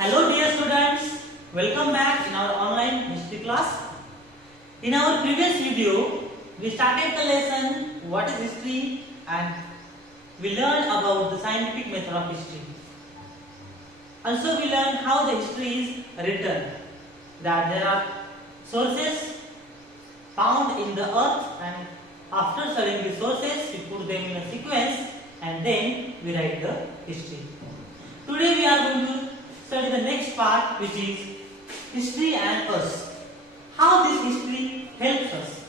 Hello dear students, welcome back in our online history class. In our previous video, we started the lesson what is history and we learned about the scientific method of history. Also we learned how the history is written, that there are sources found in the earth and after studying the sources we put them in a sequence and then we write the history. Today we are going to study the next part, which is history and us. How this history helps us.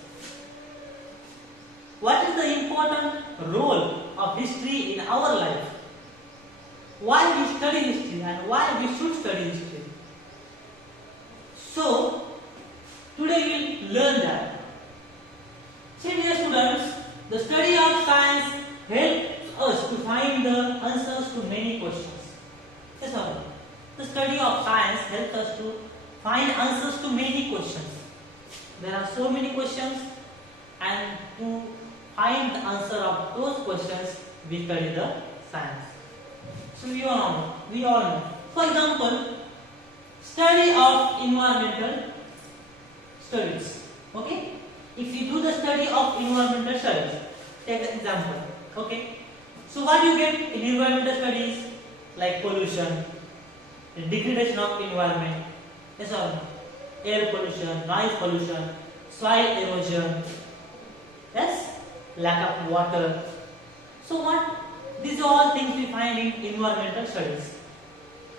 What is the important role of history in our life? Why we study history and why we should study history. So, today we will learn that. See dear students, the study of science helps us to find the answers to many questions. Yes or no? The study of science helps us to find answers to many questions. There are so many questions, and to find the answer of those questions, we study the science. So we all know. For example, study of environmental studies. Okay? If you do the study of environmental studies, take the example. Okay? So what you get in environmental studies? Like pollution, the degradation of environment, yes or no? Air pollution, noise pollution, soil erosion, yes, lack of water. So what? These are all things we find in environmental studies.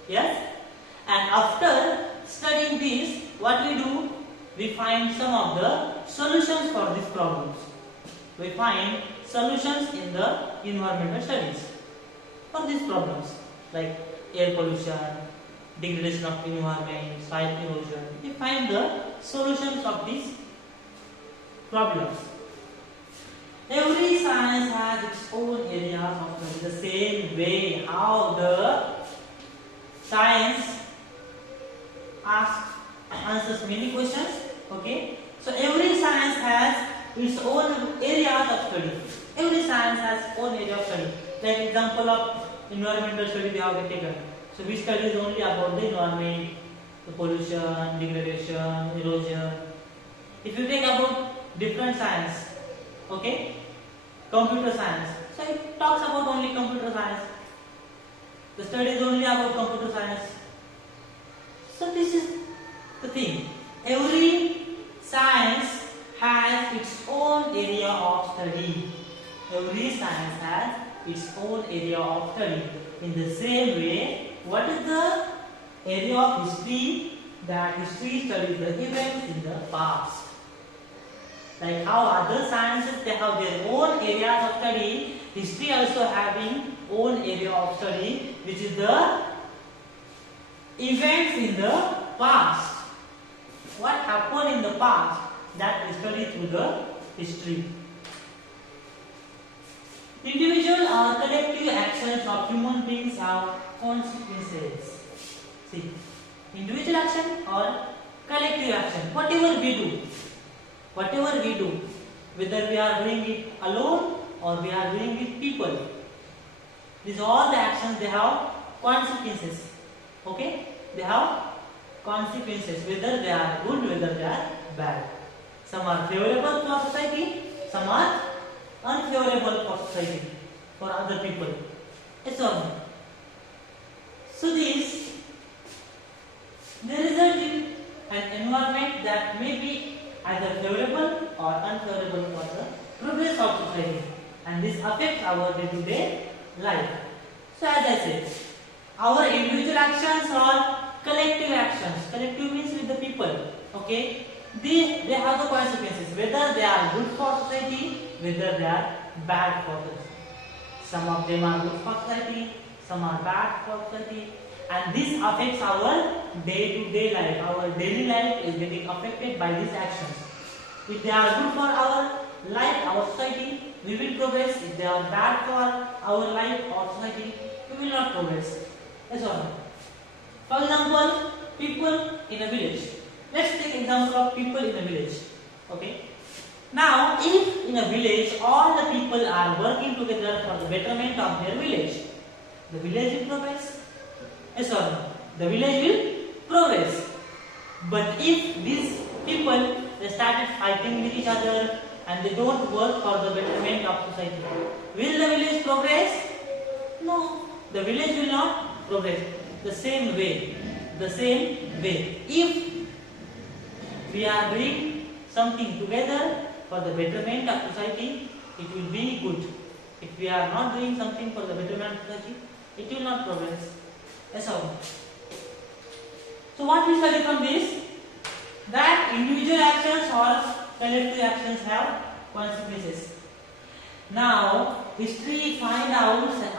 Yes? And after studying this, what we do? We find some of the solutions for these problems. We find solutions in the environmental studies for these problems, like air pollution, degradation of environment, soil erosion. We find the solutions of these problems. Every science has its own areas of study. The same way how the science answers many questions. Okay, so every science has its own areas of study. Every science has own area of study. Like example of environmental study we have taken. So we study only about the environment, the pollution, degradation, erosion. If you take about different science, okay, computer science, so it talks about only computer science. The study is only about computer science. So this is the thing. Every science has its own area of study. Every science has its own area of study. In the same way, what is the area of history? That history studies the events in the past. Like how other sciences, they have their own areas of study, history also having own area of study, which is the events in the past. What happened in the past, that we study through the history. Individual or collective actions of human beings have consequences. See, individual action or collective action, whatever we do, whether we are doing it alone or we are doing it with people, these all the actions, they have consequences. Okay, they have consequences, whether they are good, whether they are bad. Some are favorable for society, some are unfavorable for society, for other people. Yes or no? So this, they result in an environment that may be either favorable or unfavorable for the progress of society, and this affects our day-to-day life. So as I said, our individual actions or collective actions. Collective means with the people. Okay, they have the consequences, whether they are good for society, whether they are bad for society. Some of them are good for society, some are bad for society, and this affects our day-to-day life. Our daily life is getting affected by these actions. If they are good for our life, our society, we will progress. If they are bad for our life or society, we will not progress. Yes or no? For example, people in a village. Let's take example of people in a village. Okay. Now, if in a village all the people are working together for the betterment of their village, the village will progress. Yes or no? the village will progress. But if these people they started fighting with each other and they don't work for the betterment of society, will the village progress? No, the village will not progress. The same way, if we are doing something together for the betterment of society, it will be good. If we are not doing something for the betterment of society, it will not progress. That's all. So what we study from this? That individual actions or collective actions have consequences. Now, history find out and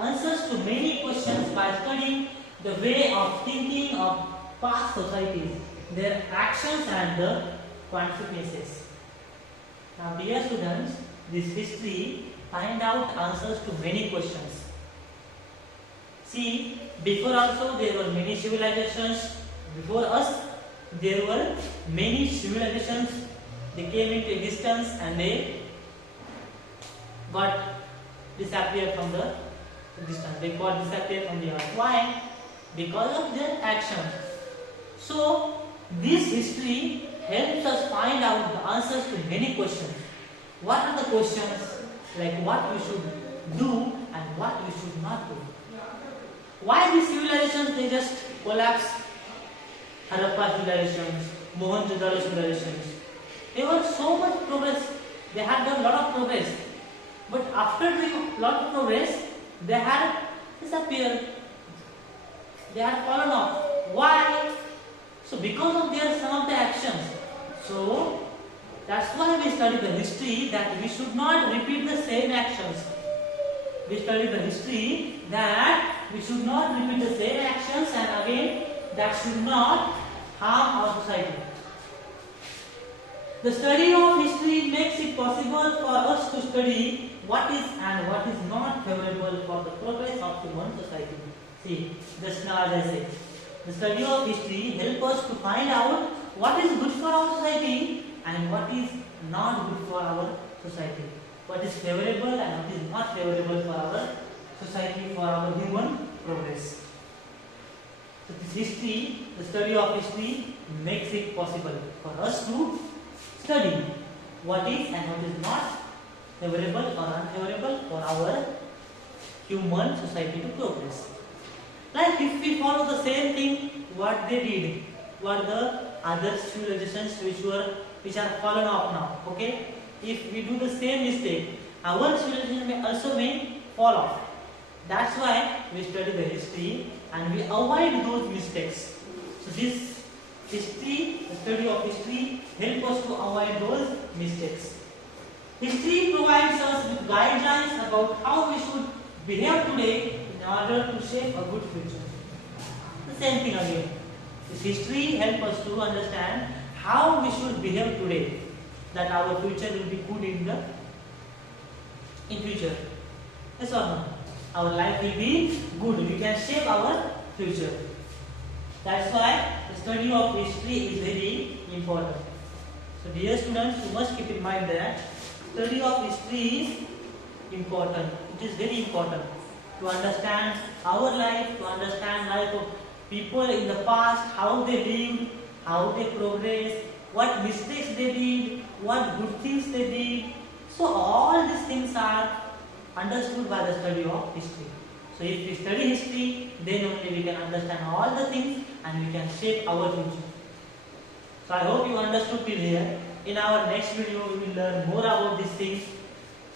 answers to many questions by studying the way of thinking of past societies, their actions and the consequences. Now, dear students, this history find out answers to many questions. See, before also there were many civilizations. Before us, there were many civilizations. They came into existence and they got disappeared from the existence. They got disappeared from the earth. Why? Because of their actions. So, this history helps us find out the answers to many questions. What are the questions? Like what we should do and what we should not do. Why these civilizations they just collapse? Harappa civilizations, Mohenjo-daro civilizations. They were so much progress. They had done a lot of progress. But after doing a lot of progress, they had disappeared. They had fallen off. Why? So because of their some of the actions. So that's why we study the history, that we should not repeat the same actions. We study the history that we should not repeat the same actions, and again that should not harm our society. The study of history makes it possible for us to study what is and what is not favorable for the progress of human society. See, just now as I said, the study of history helps us to find out what is good for our society and what is not good for our society. What is favorable and what is not favorable for our society, for our human progress. So this history, the study of history makes it possible for us to study what is and what is not favorable or unfavorable for our human society to progress. Like if we follow the same thing what they did, what the other civilizations which are fallen off now, okay? If we do the same mistake, our civilization may fall off. That's why we study the history and we avoid those mistakes. So this history, the study of history, help us to avoid those mistakes. History provides us with guidelines about how we should behave today in order to shape a good future. The same thing again. This history helps us to understand how we should behave today, that our future will be good in future. Yes or no? Our life will be good. We can shape our future. That's why the study of history is very important. So dear students, you must keep in mind that study of history is important. It is very important to understand our life, to understand life of people in the past, how they lived, how they progressed, what mistakes they did, what good things they did. So all these things are understood by the study of history. So if we study history, then only we can understand all the things and we can shape our future. So I hope you understood till here. In our next video, we will learn more about these things.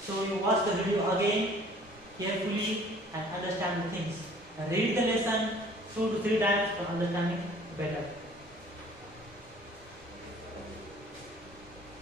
So you watch the video again carefully and understand the things. Read the lesson 2 to 3 times for understanding better.